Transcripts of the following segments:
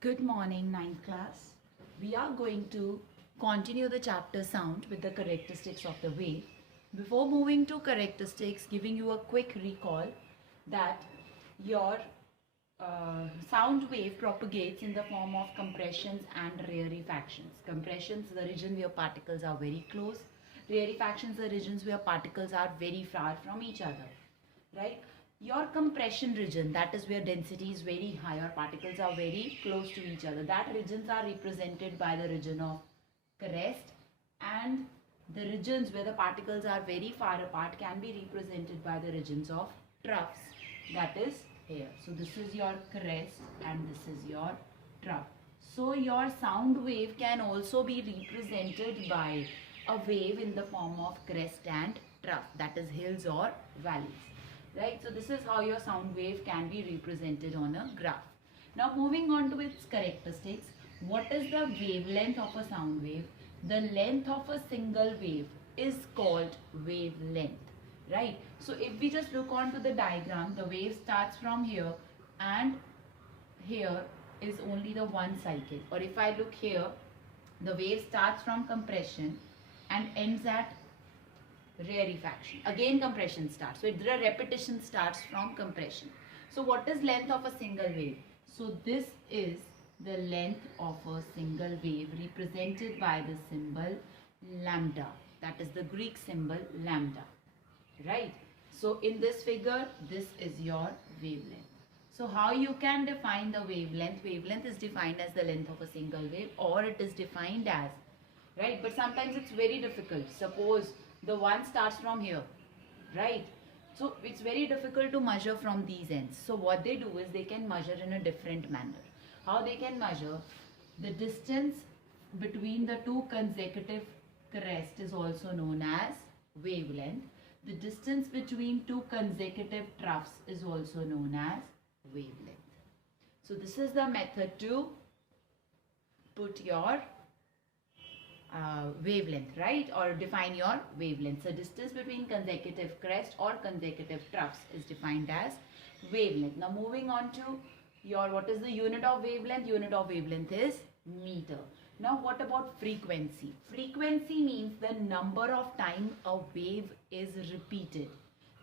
Good morning, ninth class. We are going to continue the chapter sound with the characteristics of the wave. Before moving to characteristics, giving you a quick recall that your sound wave propagates in the form of compressions and rarefactions. Compressions, the region where particles are very close. Rarefactions, the regions where particles are very far from each other. Right? Your compression region, that is where density is very high or particles are very close to each other, that regions are represented by the region of crest, and the regions where the particles are very far apart can be represented by the regions of troughs, that is here. So this is your crest and this is your trough. So your sound wave can also be represented by a wave in the form of crest and trough, that is hills or valleys. Right, so this is how your sound wave can be represented on a graph. Now moving on to its characteristics, what is the wavelength of a sound wave? The length of a single wave is called wavelength, right? So if we just look onto the diagram, the wave starts from here and here is only the one cycle. Or if I look here, the wave starts from compression and ends at rarefaction. Again compression starts. So the repetition starts from compression. So what is length of a single wave? So this is the length of a single wave represented by the symbol lambda. That is the Greek symbol lambda. Right? So in this figure, this is your wavelength. So how you can define the wavelength? Wavelength is defined as the length of a single wave, or it is defined as, right? But sometimes it's very difficult. Suppose the one starts from here, right? So it's very difficult to measure from these ends. So what they do is they can measure in a different manner. How they can measure? The distance between the two consecutive crests is also known as wavelength. The distance between two consecutive troughs is also known as wavelength. So this is the method to put your wavelength, right? Or define your wavelength. So distance between consecutive crest or consecutive troughs is defined as wavelength. Now moving on to your, what is the unit of wavelength? Unit of wavelength is meter. Now what about frequency? Frequency means the number of times a wave is repeated,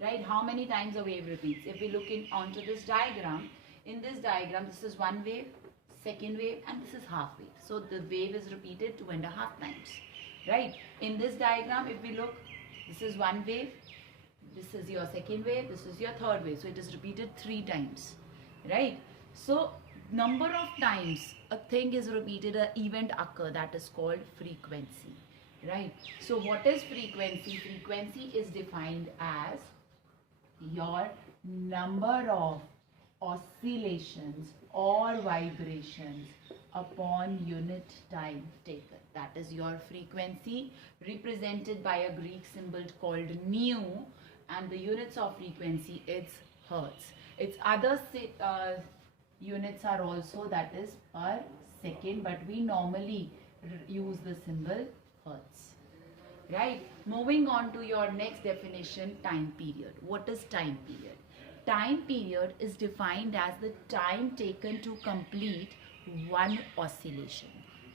right? How many times a wave repeats? If we look onto this diagram, in this diagram, this is one wave, second wave, and this is half wave. So the wave is repeated 2.5 times, right? In this diagram, if we look, this is one wave, this is your second wave, this is your third wave. So it is repeated 3 times, right? So number of times a thing is repeated, an event occur, that is called frequency, right? So what is frequency? Frequency is defined as your number of oscillations or vibrations upon unit time taken. That is your frequency, represented by a Greek symbol called nu, and the units of frequency is hertz. Its other units are also, that is per second, but we normally use the symbol hertz. Right? Moving on to your next definition, time period. What is time period? Time period is defined as the time taken to complete one oscillation,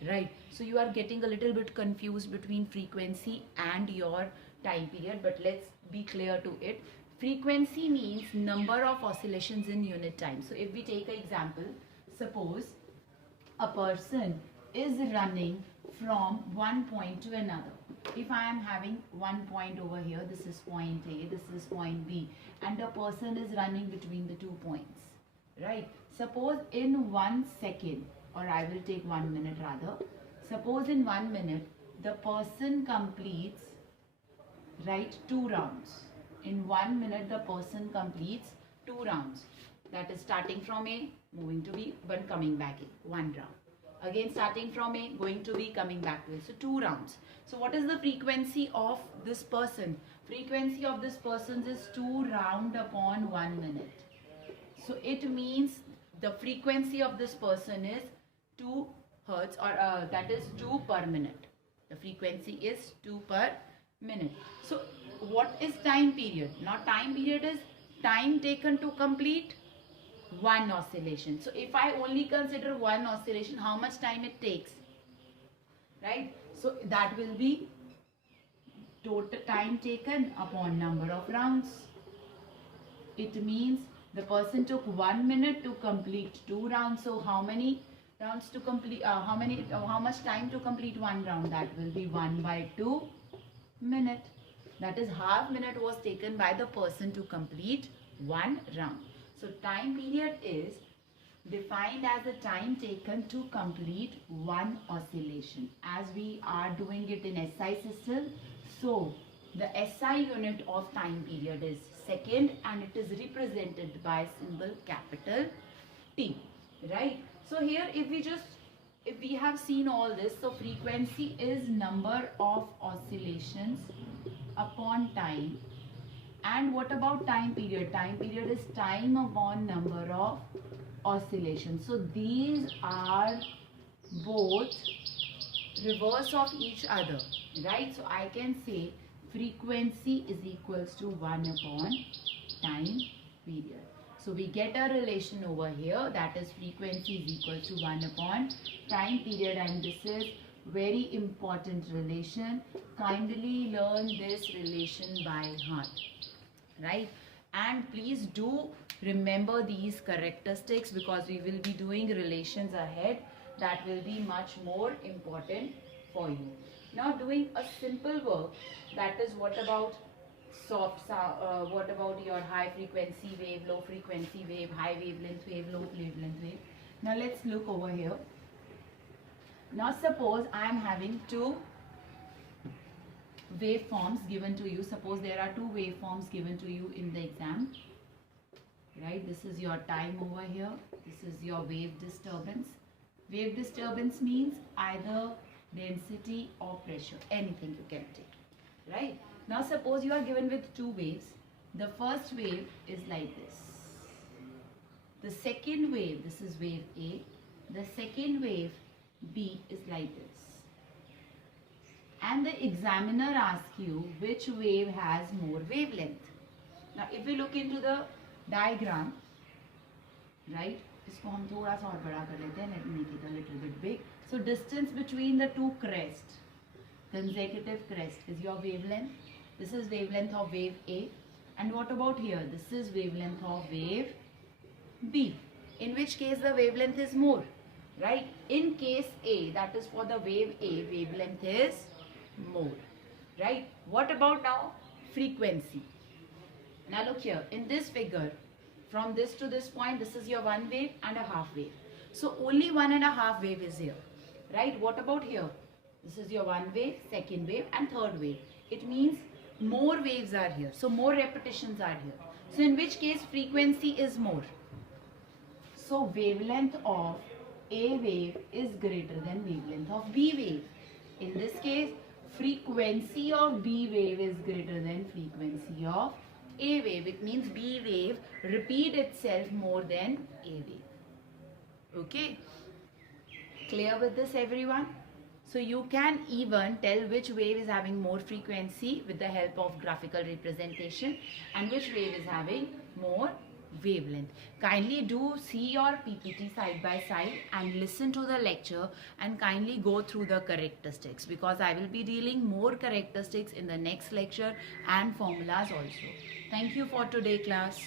right? So you are getting a little bit confused between frequency and your time period, but let's be clear to it. Frequency means number of oscillations in unit time. So if we take an example, suppose a person is running from one point to another. If I am having one point over here, this is point A, this is point B, and the person is running between the 2 points, right? Suppose in 1 second, or I will take 1 minute rather, suppose in 1 minute, the person completes, right, 2 rounds. In 1 minute, the person completes 2 rounds. That is starting from A, moving to B, but coming back A, 1 round. Again starting from A, going to B, coming back to A. So 2 rounds. So what is the frequency of this person? Frequency of this person is 2 round upon 1 minute. So it means the frequency of this person is 2 hertz, or that is 2 per minute. The frequency is 2 per minute. So what is time period? Now time period is time taken to complete one oscillation. So if I only consider one oscillation, how much time it takes, right? So that will be total time taken upon number of rounds. It means the person took 1 minute to complete 2 rounds. So how many rounds to complete, how much time to complete one round? That will be 1/2 minute. That is half minute was taken by the person to complete one round. So time period is defined as the time taken to complete one oscillation. As we are doing it in SI system, so the SI unit of time period is second and it is represented by symbol capital T, right? So here if we have seen all this, so frequency is number of oscillations upon time. And what about time period? Time period is time upon number of oscillations. So these are both reverse of each other, right? So I can say frequency is equals to 1 upon time period. So we get a relation over here, that is frequency is equal to 1 upon time period, and this is very important relation. Kindly learn this relation by heart, right? And please do remember these characteristics, because we will be doing relations ahead that will be much more important for you. Now doing a simple work, that is what about soft sound, what about your high frequency wave, low frequency wave, high wavelength wave, low wavelength wave. Now let's look over here. Now suppose I am having two waveforms given to you. Suppose there are two waveforms given to you in the exam, right? This is your time over here, this is your wave disturbance. Wave disturbance means either density or pressure, anything you can take, right? Now suppose you are given with two waves. The first wave is like this. The second wave, this is wave A. The second wave, B, is like this. And the examiner asks you which wave has more wavelength. Now if we look into the diagram, right, इसको हम थोड़ा सा और बड़ा कर लेते हैं, let me make it a little bit big. So distance between the two crests, consecutive crest, is your wavelength. This is wavelength of wave A. And what about here? This is wavelength of wave B. In which case the wavelength is more, right? In case A, that is for the wave A, wavelength is more, right? What about now frequency? Now look here, in this figure, from this to this point, this is your one wave and a half wave. So only 1.5 wave is here, right? What about here? This is your one wave, second wave and third wave. It means more waves are here. So more repetitions are here. So in which case frequency is more. So wavelength of A wave is greater than wavelength of B wave. In this case, frequency of B wave is greater than frequency of A wave. It means B wave repeat itself more than A wave. Okay? Clear with this, everyone? So you can even tell which wave is having more frequency with the help of graphical representation and which wave is having more wavelength. Kindly do see your PPT side by side and listen to the lecture and kindly go through the characteristics, because I will be dealing more characteristics in the next lecture and formulas also. Thank you for today, class.